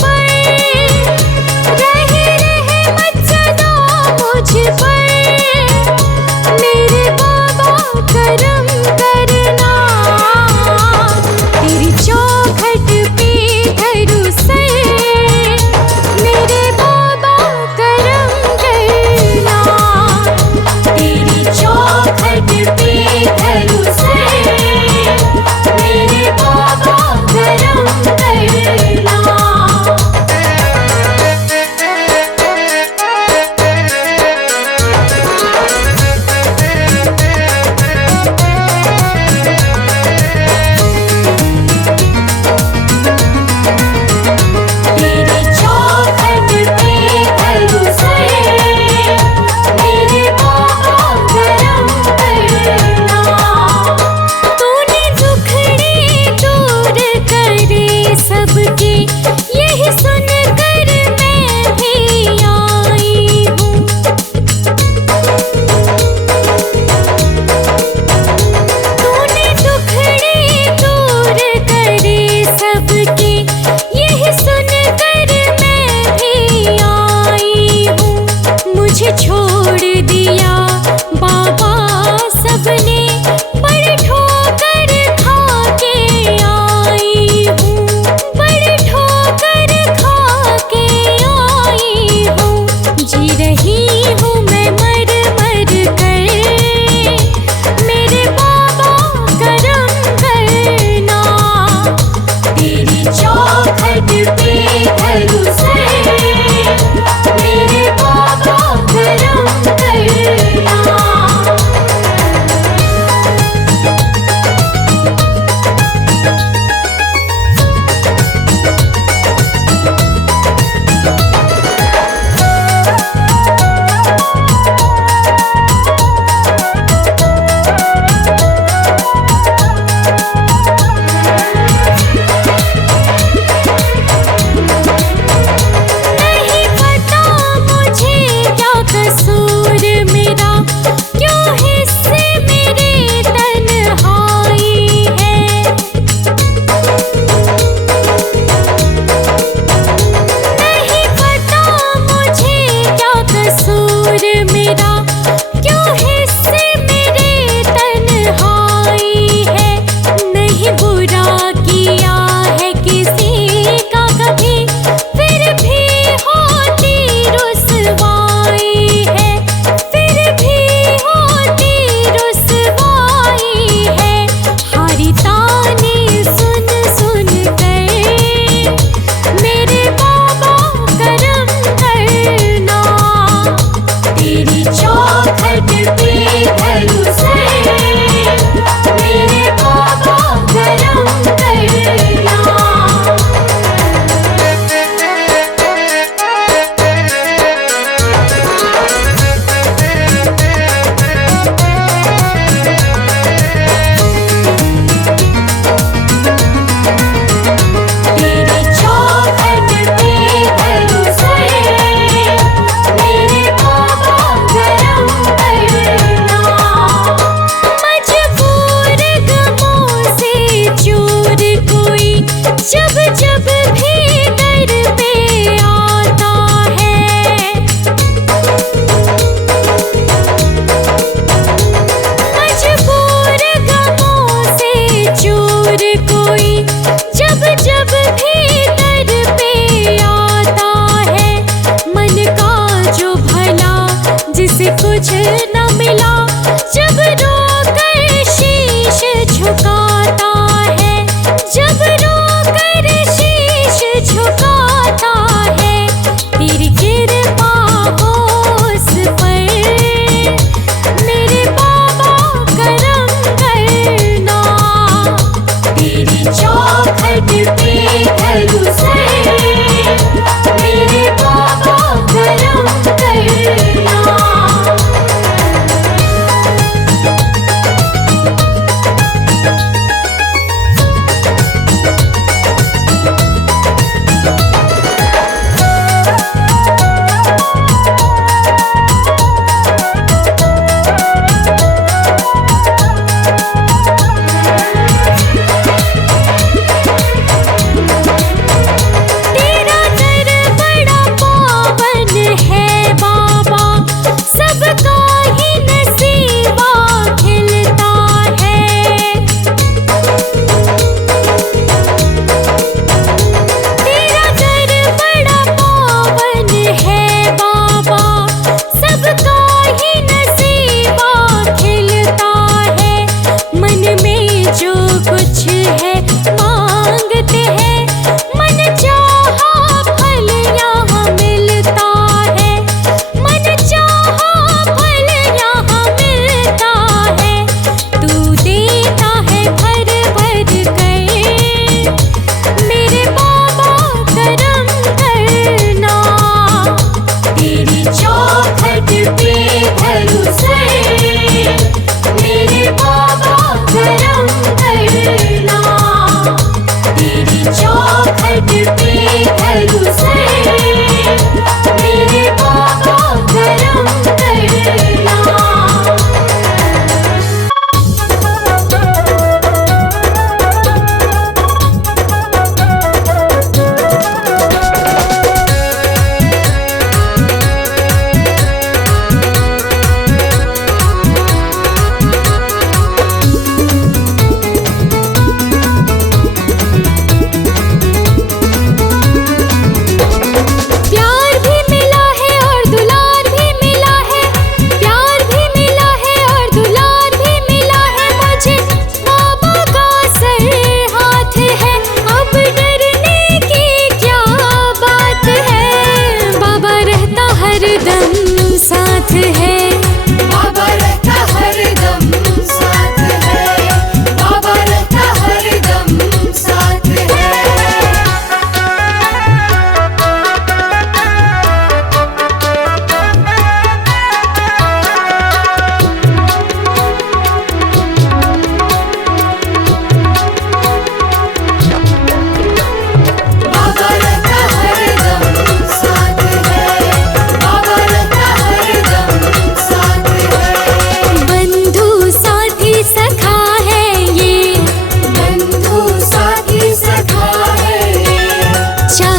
पर, रहे रहमत सदा मुझ पर। मेरे बाबा करम करना, तेरी चौखट पे धरू सर। मेरे बाबा करम करना, तेरी चौखट पे धरू सर। मेरे बाबा करम करना। तेरी चौखट पे धरू सर। मेरे बाबा करम करना। तूने दुखड़े दूर करे सबके, यही सुनकर मैं भी आई हूँ। तूने दुखड़े दूर करे सबके, यही सुनकर मैं भी आई हूँ। मुझे छोड़ दिया बाबा सबने, बड़ी ठोकर खा के आई हूँ। बड़ी ठोकर खा के आई हूँ। जी रही हूँ मैं मर मर कर। मेरे बाबा करम करना, तेरी चौखट पे धरू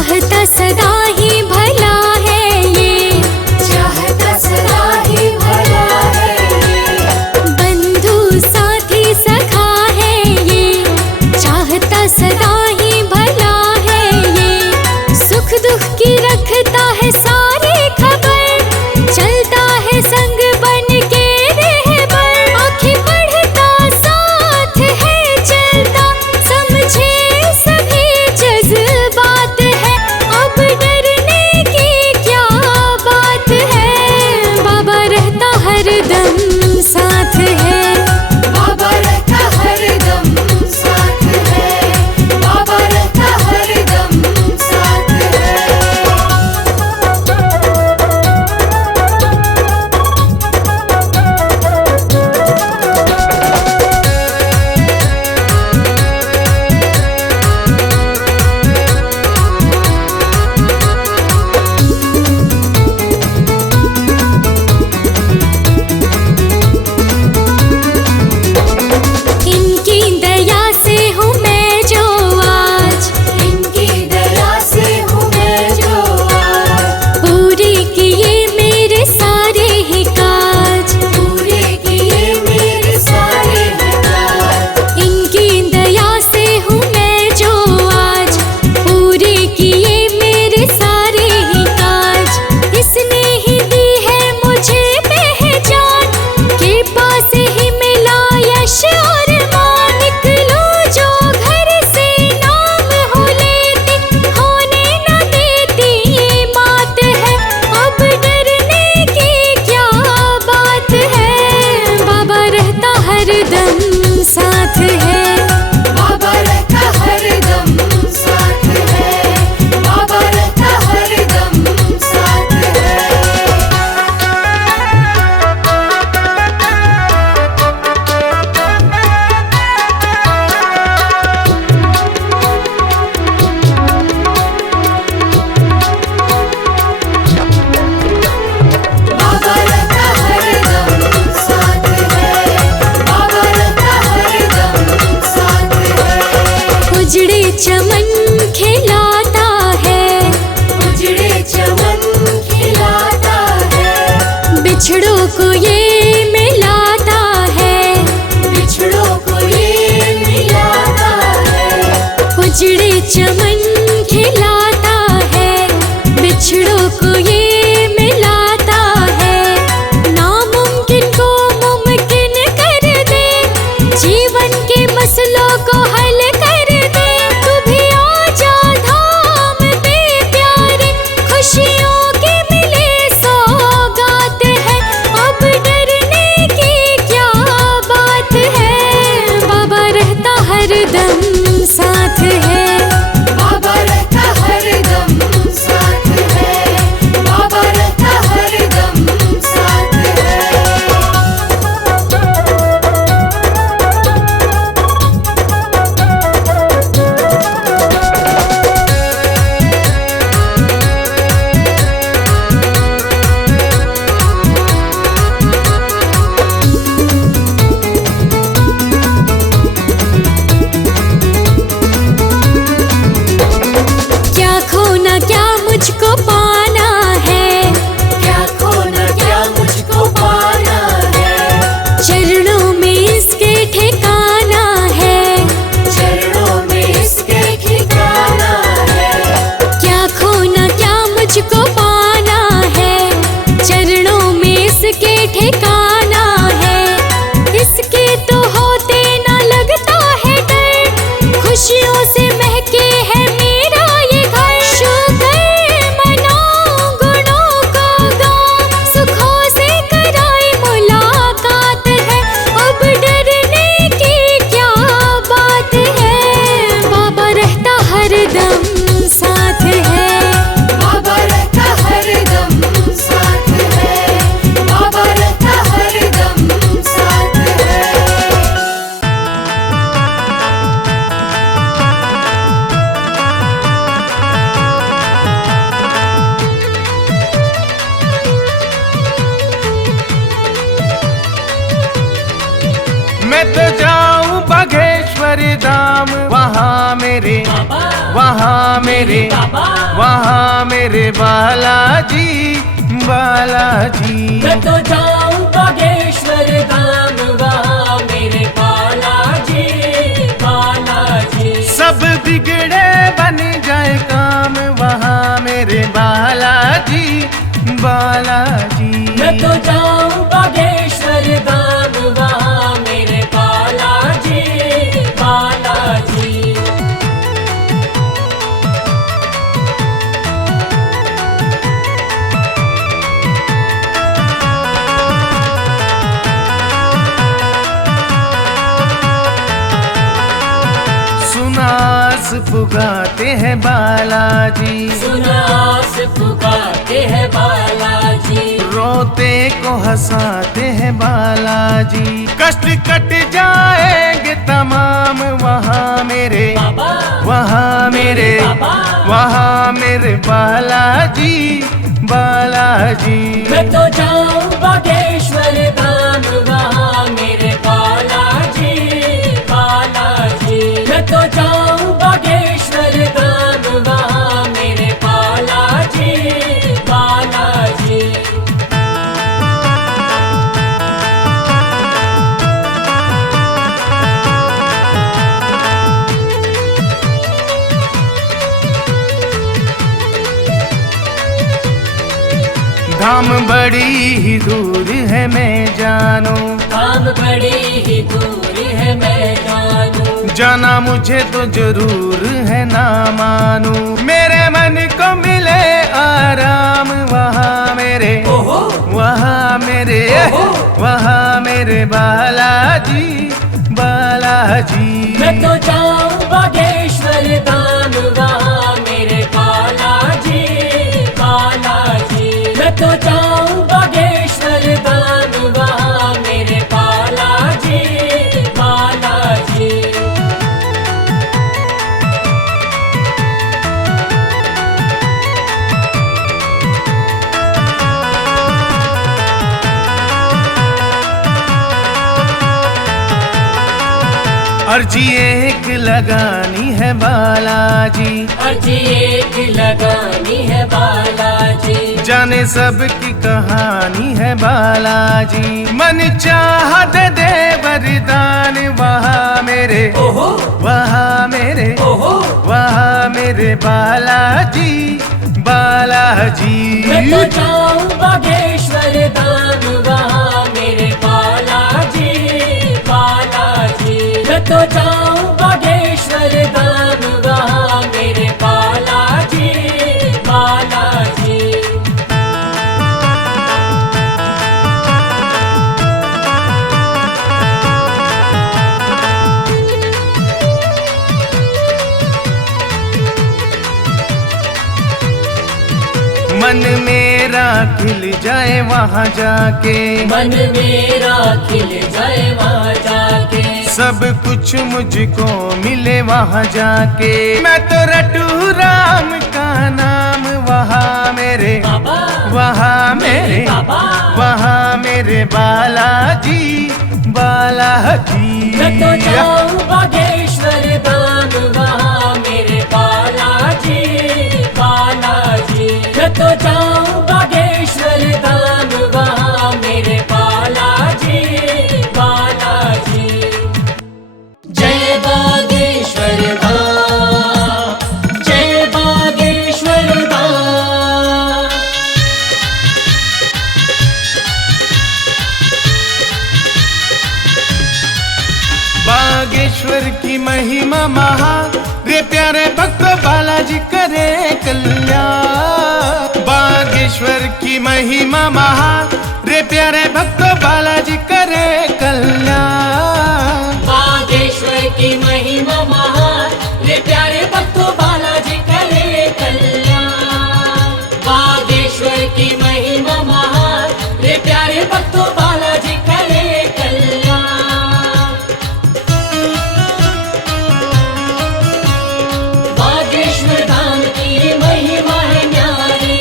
चाहता सदा ही भला है ये, चाहता सदा ही भला है ये। बंधु साथी सखा है ये, चाहता सदा ही भला है ये। सुख दुख की रखता है सारी खबर, चलता है संग बन के रहबर। आँखें पढ़ता साथ है चलता, समझे सभी जज्बात है। अब डरने की क्या बात है, बाबा रहता हरदम साथ है। बाबा रहता हरदम साथ है, बाबा रहता हरदम साथ है। इनकी दया से हूँ मैं जो आज, इनकी दया से हूँ मैं जो आज। पूरे किए मेरे सारे ही काज, पूरे किए मेरे सारे ही काज। इनकी दया से हूँ मैं जो आज, पूरे किए मेरे सारे ही काज। इसने ही दी है मुझे पहचान, के पास ही मिला यश और मान। निकलो जो घर से नाम हो लेती, होने न देती ये मात है। अब डरने की क्या बात है, बाबा रहता हरदम साथ है। बाबा रहता हरदम साथ है, बाबा रहता हरदम साथ है। बाबा रहता हरदम साथ है, बाबा रहता हरदम साथ है। उजड़े चमन खिलाता है, उजड़े चमन खिलाता है। बिछड़ों को ये मिलाता है, बिछड़ों को ये मिलाता है। उजड़े चमन खिलाता है, बिछड़ों को ये मिलाता है। नामुमकिन को मुमकिन कर दे, जीवन के मसलों को हल कर दे। तू भी आजा धाम पे प्यारे, खुशियों की मिले सौगात है। अब डरने की क्या बात है, बाबा रहता हरदम साथ है। बाबा रहता हरदम साथ है, बाबा रहता हरदम साथ है। क्या खोना क्या मुझको पाना है, क्या खोना क्या मुझको पाना है। चरणों में इसके ठिकाना है, चरणों में इसके ठिकाना है। क्या खोना क्या मुझको पाना है, चरणों में इसके ठिकाना है। इसके तो होते ना लगता है डर, खुशियों से महके है मेरा ये घर। शुक्र मना बागेश्वर धाम, वहाँ मेरे वहाँ मेरे बालाजी बालाजी। मैं तो जाऊं बागेश्वर धाम, वहाँ मेरे बालाजी बालाजी। सब बिगड़े बन जाए काम, वहाँ मेरे बालाजी बालाजी। मैं तो जाऊं बागेश्वर धाम, वहाँ मेरे बालाजी बालाजी। सुनास पुगाते हैं बालाजी, सुनास पुकारते हैं बालाजी। रोते को हंसाते हैं बालाजी। कष्ट कट जाएंगे तमाम, वहाँ मेरे बाबा वहाँ मेरे बाबा। वहाँ मेरे बालाजी बालाजी। मैं तो जाऊं बागेश्वर धाम, वहाँ मेरे बालाजी बालाजी। मैं तो जाऊं बागेश्वर धाम, वहाँ मेरे बालाजी बालाजी। धाम बड़ी ही दूर है मैं जानू, धाम बड़ी ही दूर है मैं जानू। जाना मुझे तो जरूर है ना मानू। मेरे मन को मिले आराम, वहाँ मेरे ओहो वहाँ मेरे ओहो। वहाँ मेरे बालाजी बालाजी। मैं तो जाऊं बागेश्वर धाम, वहाँ मेरे बालाजी बालाजी। मैं तो जाऊं बागेश्वर धाम, वहाँ मेरे बालाजी बालाजी। अर्जी एक लगानी है बालाजी, अर्जी एक लगानी है बालाजी। जाने सब की कहानी है बालाजी। मन चाह दे वरदान, वहाँ मेरे ओहो वहाँ मेरे ओहो। वहाँ मेरे बालाजी बालाजी। मैं तो जाऊं बागेश्वर धाम, वहाँ मेरे बालाजी बालाजी। मैं तो जाऊं बागेश्वर धाम, वहाँ मेरे बालाजी बालाजी। मन मेरा खिल जाए वहाँ जाके, मन मेरा खिल जाए वहाँ जाके। सब कुछ मुझको मिले वहाँ जाके। मैं तो रटू राम का नाम, वहाँ मेरे बाबा वहाँ मेरे बाबा। वहाँ मेरे बालाजी बालाजी। मैं तो जाऊं बागेश्वर धाम, वहाँ मेरे बालाजी बालाजी। मैं तो जाऊं बागेश्वर धाम, वहाँ मेरे बालाजी बालाजी। जय बागेश्वर धाम, जय बागेश्वर धाम। बागेश्वर की महिमा महा, रे प्यारे भक्त बालाजी करे कल्याण। बागेश्वर की महिमा महा, रे प्यारे भक्त बालाजी करे कल्याण। बागेश्वर की महिमा महान, रे प्यारे भक्तों बालाजी करे कल्याण। बागेश्वर की महिमा महान, रे प्यारे भक्तों बालाजी करे कल्याण। बागेश्वर धाम की महिमा है न्यारी,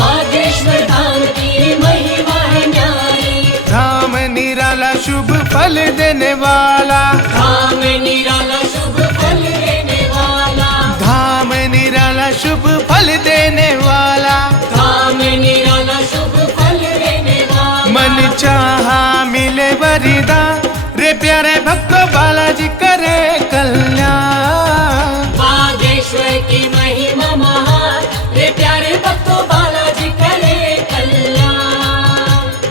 बागेश्वर फल देने वाला, धाम निराला शुभ फल देने वाला, धाम निराला शुभ फल देने वाला, धाम निराला शुभ फल देने वाला। मन चाहा मिले वरदान, रे प्यारे भक्तों बालाजी करे कल्याण। बागेश्वर की महिमा महान, रे प्यारे भक्तों बालाजी करे कल्याण।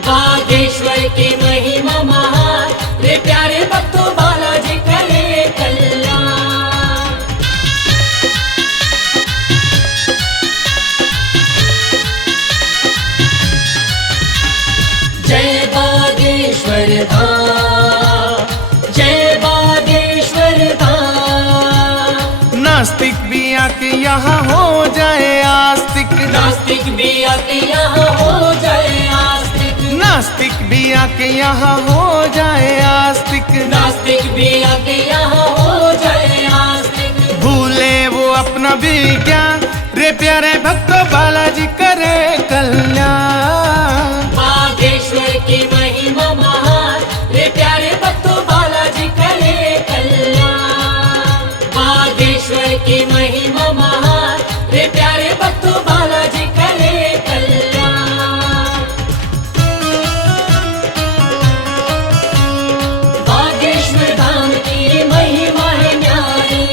बागेश्वर की महिमा महान, रे प्यारे भक्तों बालाजी करे कल्याण। जय बागेश्वर धाम, जय बागेश्वर धाम। नास्तिक भी आके यहाँ हो जाए आस्तिक, नास्तिक भी आके यहाँ हो जाए आस्तिक, नास्तिक भी आके यहाँ हो जाए आस्तिक, नास्तिक भी आके यहाँ हो जाए आस्तिक। भूले वो अपना विज्ञान, रे प्यारे भक्तों बालाजी करे कल्याण। बागेश्वर की महिमा महान, रे प्यारे भक्तों बालाजी करे कल्याण। बागेश्वर की महिमा महान, रे प्यारे भक्तों बालाजी करे कल्याण। बागेश्वर धाम की महिमा है न्यारी,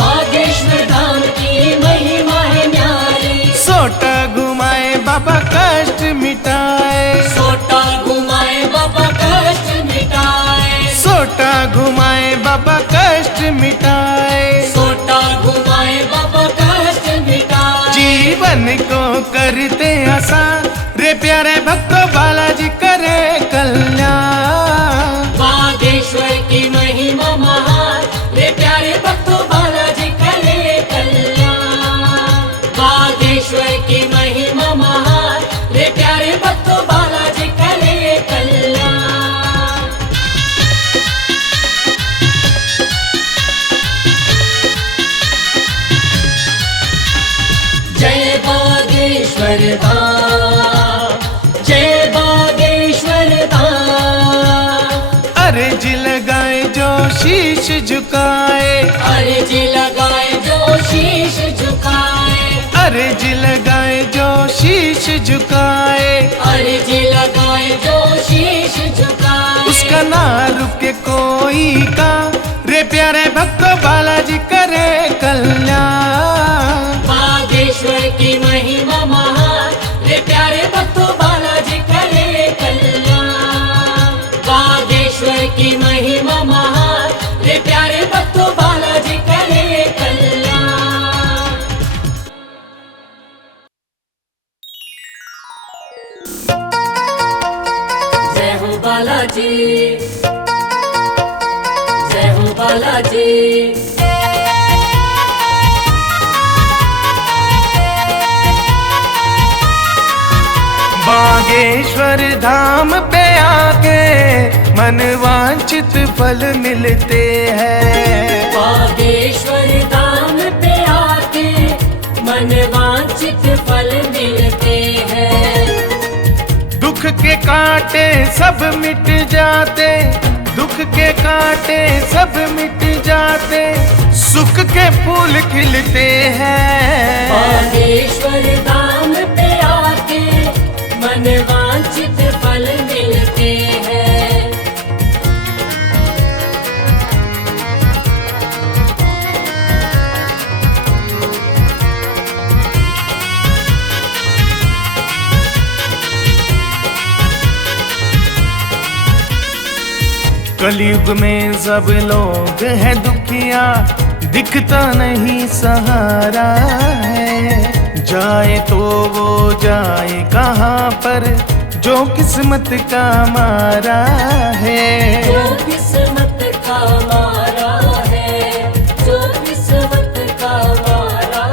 बागेश्वर धाम की महिमा है न्यारी। सोटा घुमाए बाबा कष्ट मिटाए, सोटा घुमाए बाबा कष्ट मिटाए, सोटा घुमाए बाबा कष्ट मिटाए, सोटा घुमाए बाबा कष्ट मिटाए। जीवन को करते आसान, रे प्यारे भक्तों बालाजी करे कल्याण। बागेश्वर की महिमा महान, रे प्यारे भक्तों बालाजी करे कल्याण। बागेश्वर की महिमा महान, रे प्यारे भक्तों बालाजी करे कल्याण। जय बागेश्वर धाम, जय बागेश्वर धाम। अर्ज लगाए जो शीश झुकाए, अर्जी लगाए जो शीश झुकाए, अर्ज लगाए जो शीश झुकाए, अर्जी लगाए जो शीश झुकाए। उसका ना रुके कोई का, रे प्यारे भक्तों बालाजी करे कल्याण। बागेश्वर की महिमा महान, रे प्यारे भक्तों बालाजी करे कल्याण। बागेश्वर की महिमा महान, रे प्यारे भक्तों बालाजी करे कल्याण। जय हो बालाजी, जय हो बालाजी। बागेश्वर धाम पे आके मन वांछित फल मिलते हैं। बागेश्वर धाम पे आके मन वांछित फल मिलते हैं। दुख के कांटे सब मिट जाते, दुख के कांटे सब मिट जाते, सुख के फूल खिलते हैं। बागेश्वर धाम पे आके मन वांछित फल मिलते हैं। कलयुग में सब लोग हैं दुखिया, दिखता नहीं सहारा है। जाए तो वो जाए कहाँ पर, जो किस्मत का मारा है। जो किस्मत का मारा है, जो किस्मत का मारा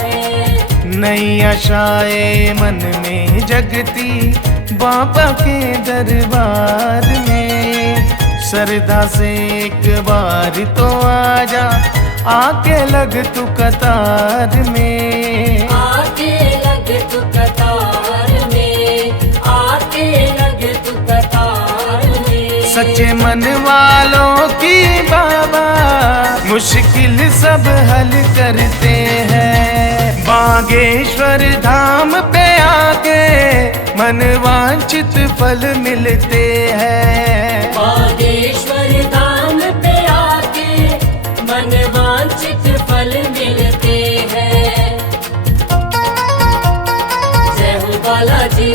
है। नई आशाएं मन में जगती, बाबा के दरबार में। श्रद्धा से एक बार तो आजा, आके लग तू कतार में। आके लग तू कतार में, आके मन वालों की बाबा मुश्किल सब हल करते हैं। बागेश्वर धाम पे आके मन वांछित फल मिलते हैं। बागेश्वर धाम पे आके मन वांछित फल मिलते हैं। जय हो बालाजी,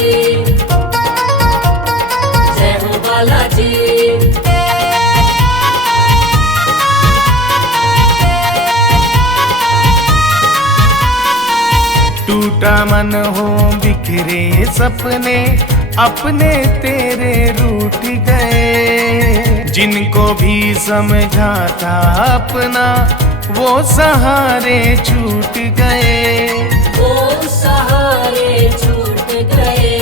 जय हो बालाजी। टूटा मन हो बिखरे सपने अपने तेरे रूठ गए। जिनको भी समझा था अपना वो सहारे छूट गए। वो सहारे छूट गए,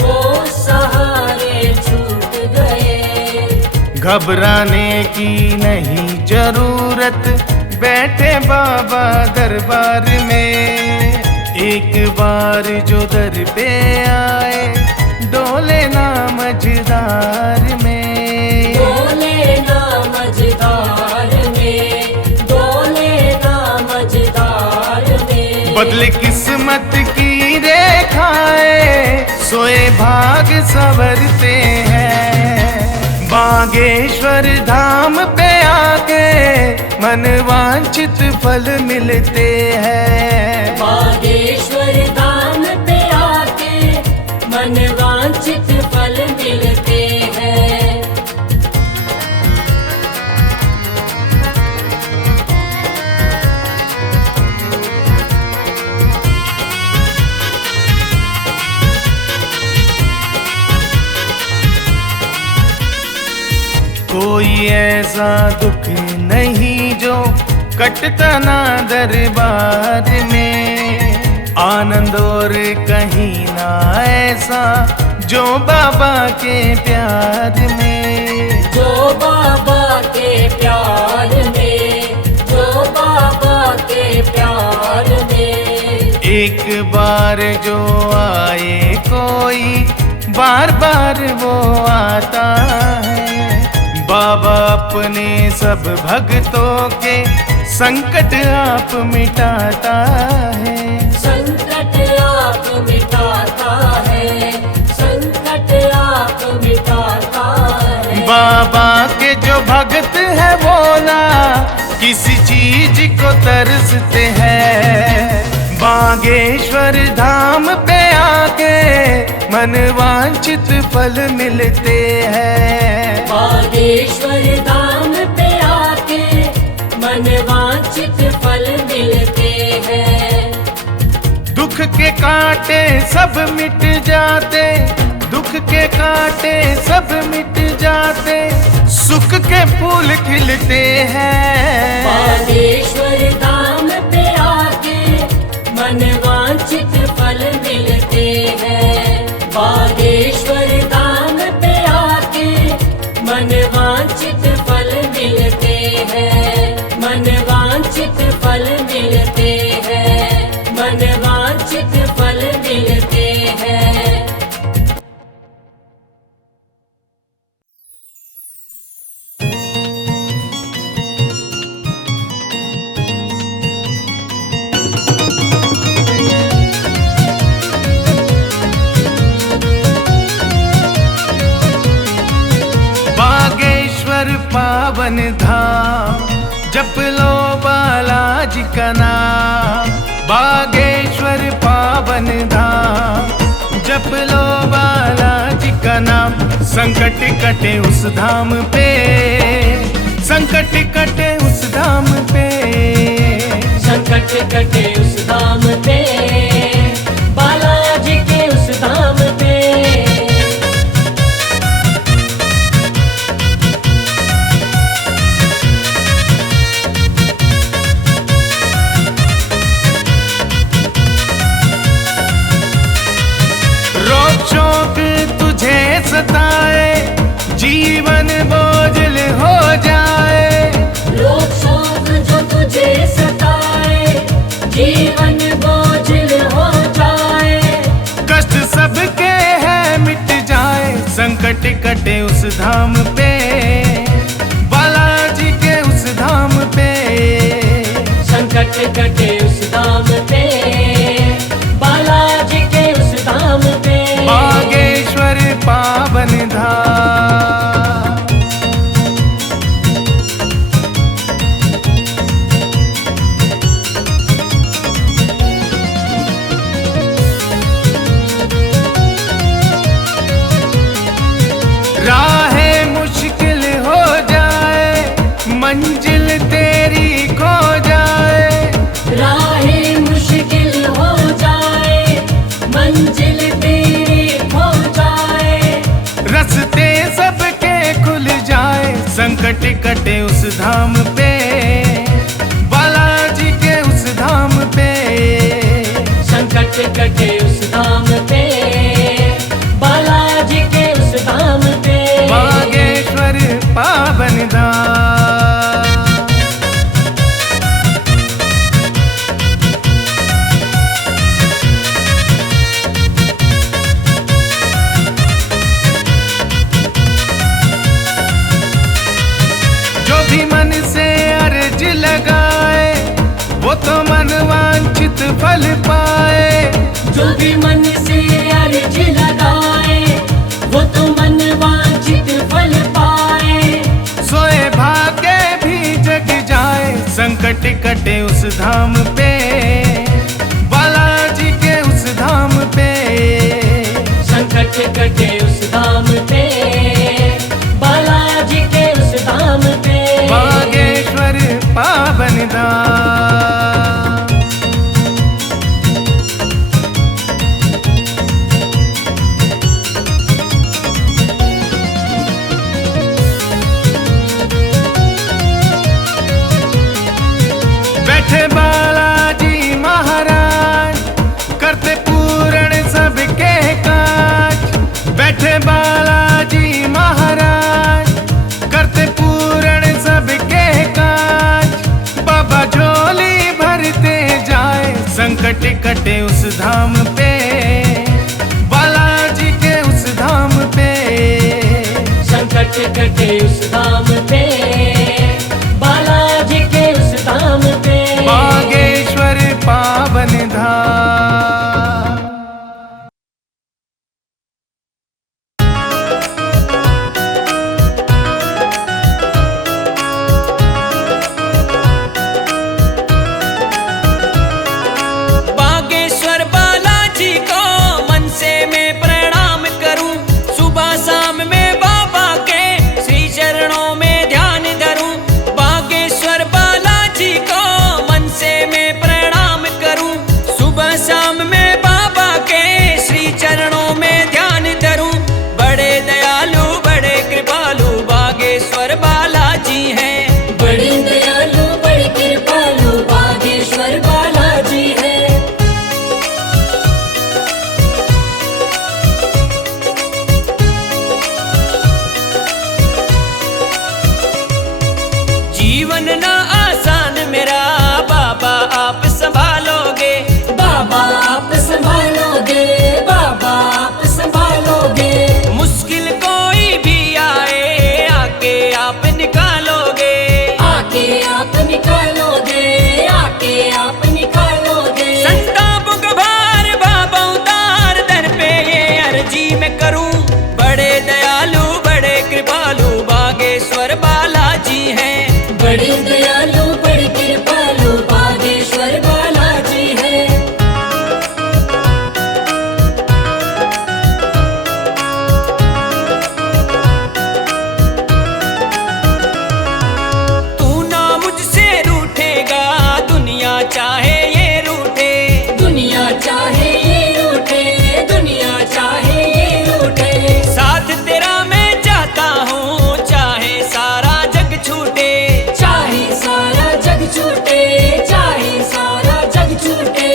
वो सहारे छूट गए। घबराने की नहीं जरूरत, बैठे बाबा दरबार में। एक बार जो दर पे आए डोले ना मझधार में। डोले ना मझधार में, डोले ना मझधार में। बदले किस्मत की रेखाएं सोए भाग संवरते हैं। बागेश्वर धाम पे आके मन वांछित फल मिलते हैं। बागेश्वर धाम पे आके मन वांछित फल मिलते हैं। कोई ऐसा दुख नहीं जो कटता ना दरबार में। आनंद और कहीं ना ऐसा जो बाबा के प्यार में। जो बाबा के प्यार में, जो बाबा के प्यार में। एक बार जो आए कोई बार बार वो आता है। बाबा अपने सब भक्तों के संकट आप मिटाता है। संकट आप मिटाता है, संकट आप मिटाता है। बाबा के जो भक्त है वो ना किसी चीज को तरसते हैं। बागेश्वर धाम पे आके मन वांछित फल मिलते हैं। बागेश्वर धाम पे आके मन वांछित फल मिलते हैं। दुख के कांटे सब मिट जाते, दुख के कांटे सब मिट जाते, सुख के फूल खिलते हैं। बागेश्वर धाम पे आके मन वांछित फल मिलते हैं। बागेश्वर धाम पे आके मन वांछित फल मिलते हैं। मन वांछित फल मिलते हैं। मन वांछित फल मिलते हैं। पावन धाम जप लो बालाजी का नाम। बागेश्वर पावन धाम जप लो बालाजी का नाम। संकट कटे उस धाम पे, संकट कटे उस धाम पे। संकट कटे उस धाम पे, बालाजी के उस धाम पे। सताए जीवन बोझल हो जाए। मंजिल तेरी खो जाए, राहें मुश्किल हो जाए, मंजिल तेरी खो जाए, रास्ते सबके खुल जाए, संकट कटे उस धाम पे, बालाजी के उस धाम पे, संकट कटे उस धाम पे, बालाजी के उस धाम पे, बागेश्वर पावन धाम। जो भी मन से अर्ज लगाए, वो तो मन वांछित फल पाए, जो भी मन से अर्ज लगाए, वो तो मन वांछित फल पाए, सोए भाग्य भी जग जाए, संकट कटे उस धाम पे, बालाजी के उस धाम पे, संकट कटे उस धाम पे, बालाजी के उस धाम पे, बागेश्वर पावन धाम। बैठे बालाजी महाराज, करते पूर्ण सबके काज, बैठे बालाजी महाराज, करते पूर्ण सबके काज, बाबा झोली भरते जाए, संकट कटे उस धाम पे, बालाजी के उस धाम पे, संकट कटे उस धाम पे, बालाजी के उस धाम पे, बागेश्वर पावन धाम। बागेश्वर बालाजी को मन से मैं प्रणाम करूं, सुबह शाम में बाबा के श्री चरणों में ध्यान धरूं। बागेश्वर बालाजी को मन से मैं प्रणाम करूं, सुबह शाम में बाबा के श्री चरणों में ध्यान धरूं। बड़े दयालु बड़े कृपालु बागेश्वर बालाजी हैं, बड़े दयालु बड़े कृपालु बागेश्वर बालाजी है। जीवन ना आसान मेरा बाबा आप संभालोगे, बाबा आप संभालोगे, बाबा आप संभालोगे, मुश्किल कोई भी आए आके आप निकालोगे, आके आप निकालोगे, आके आप निकालोगे। संतापों का भार बाबा उतार दर पे ये अर्जी मैं करूं। बड़े दयालु बड़े कृपालु बागेश्वर बालाजी हैं, बड़े दयालु बड़े कृपालु बागेश्वर बालाजी है। तू ना मुझसे रूठेगा दुनिया चाहे ये रूठे, दुनिया चाहे ये रूठे, दुनिया चाहे ये रूठे, साथ तेरा मैं चाहता हूँ चाहे सारा जग छूटे, चाहे सारा जग छूटे, चाहे सारा जग छूटे।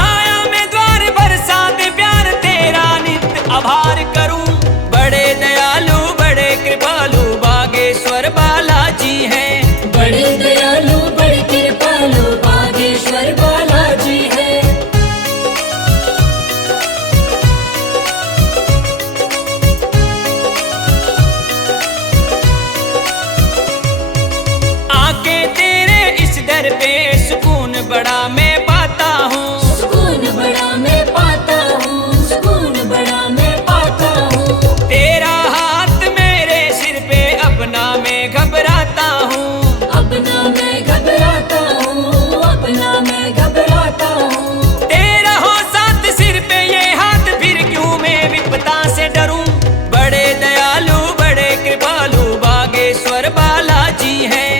आया मैं द्वार बरसात प्यार तेरा नित आभार करूं। बड़े दयालु बड़े कृपालु बागेश्वर बालाजी हैं, बड़े दयालु बड़े कृपालु बागेश्वर बालाजी है। आके तेरे इस दर पे सुकून बड़ा मैं पाता हूँ, सुकून बड़ा मैं पाता हूँ, सुकून बड़ा मैं पाता हूँ। तेरा हाथ मेरे सिर पे अपना मैं घबराता हूँ, अपना मैं घबराता हूँ, अपना मैं घबराता हूँ। तेरा हो साथ सिर पे ये हाथ फिर क्यों मैं विपदा से डरूं। बड़े दयालु बड़े कृपालु बागेश्वर बालाजी हैं,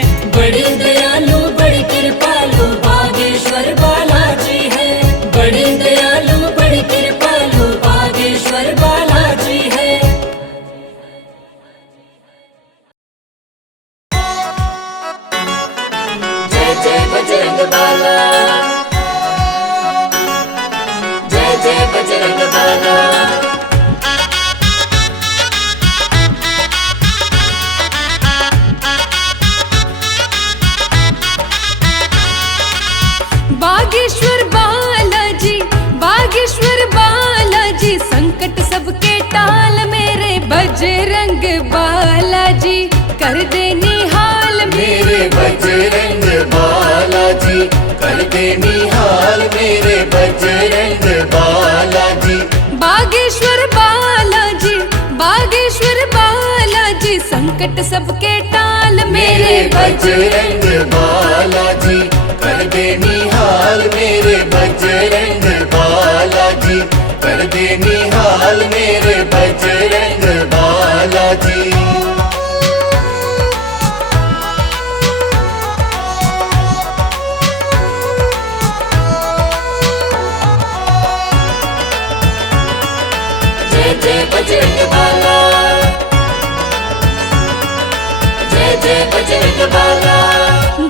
बजरंग बाला, जय जय बजरंग बाला। बागेश्वर बालाजी, बागेश्वर बालाजी, संकट सबके टाल मेरे बजरंग बालाजी, कर दे निहाल मेरे बजरंग बालाजी, कर दे निहाल मेरे बजरंग बालाजी। बागेश्वर बालाजी, बागेश्वर बालाजी, संकट सबके टाल मेरे बजरंग बालाजी, कर दे निहाल मेरे बजरंग बालाजी, कर दे निहाल मेरे बजरंग बालाजी। जय जय बजरंग बाला, जय जय बजरंग बाला।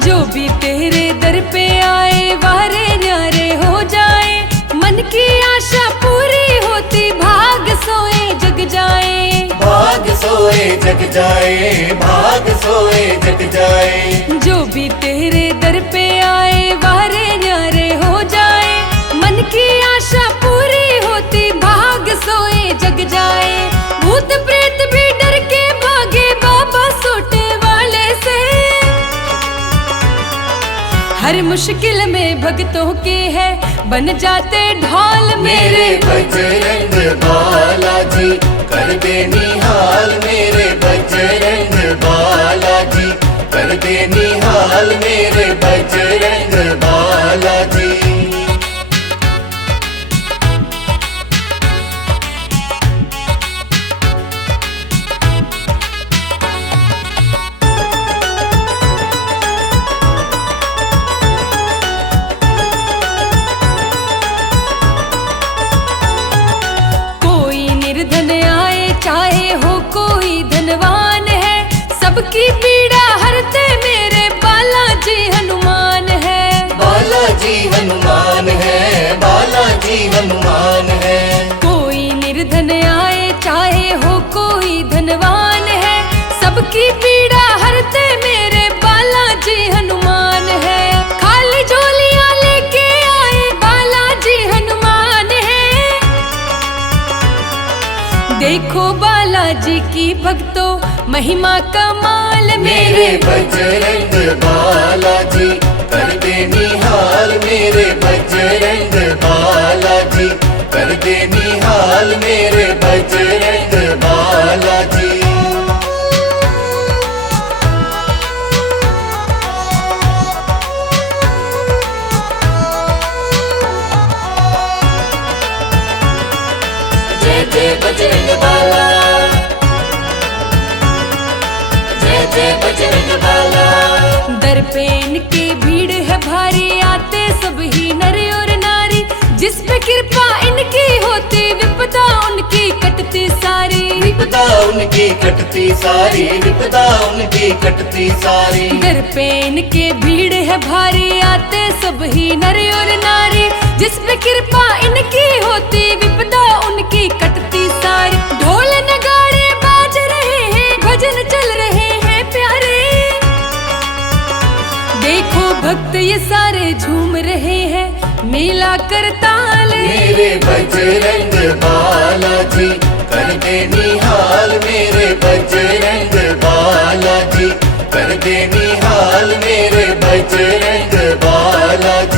जो भी तेरे दर पे आए वारे न्यारे हो जाए, मन की आशा पूरी होती भाग सोए जग जाए, भाग सोए जग जाए, भाग सोए जग जाए। जो भी तेरे दर पे आए वारे न्यारे हो जाए, मन की आशा पूरी होती भाग सोए जग जाए। भूत प्रेत भी डर के भागे बाबा सोटे वाले से, हर मुश्किल में भक्तों के है बन जाते ढाल मेरे बजरंग बालाजी, कर दे निहाल मेरे बजरंग बालाजी, कर दे निहाल मेरे बजरंग बालाजी। चाहे हो कोई धनवान है, सबकी पीड़ा हरते मेरे बालाजी हनुमान है, बालाजी हनुमान है, बालाजी हनुमान है। कोई निर्धन आए चाहे हो कोई धनवान है, सबकी पीड़ा हरते मेरे बालाजी हनुमान है। खाली झोलियां लेके आए बालाजी हनुमान है, देखो बालाजी की भक्तों महिमा कमाल मेरे बजरंग बालाजी, कर दे निहाल मेरे बजरंग बालाजी, कर दे निहाल मेरे बजरंग बालाजी। जय जय बजरंग बाला, जय जय बजरंग बाला। दर पे इनके भीड़ है भारी, आते सब ही नर और नारी, जिस पे कृपा इनकी होती विपदा उनकी कटती सारी, विपदा उनकी कटती सारी, विपदा उनकी कटती सारी। दर पे इनके भीड़ है भारी, आते सब ही नर और नारी, जिस पे कृपा इनकी होती विपदा उनकी कटती सारी। ढोल नगाड़े बाज रहे हैं, भजन चल रहे हैं प्यारे, देखो भक्त ये सारे झूम रहे हैं मिला कर ताल। मेरे बजरंग बालाजी, कर दे निहाल मेरे बजरंग बालाजी, कर दे निहाल मेरे बजरंग बालाजी।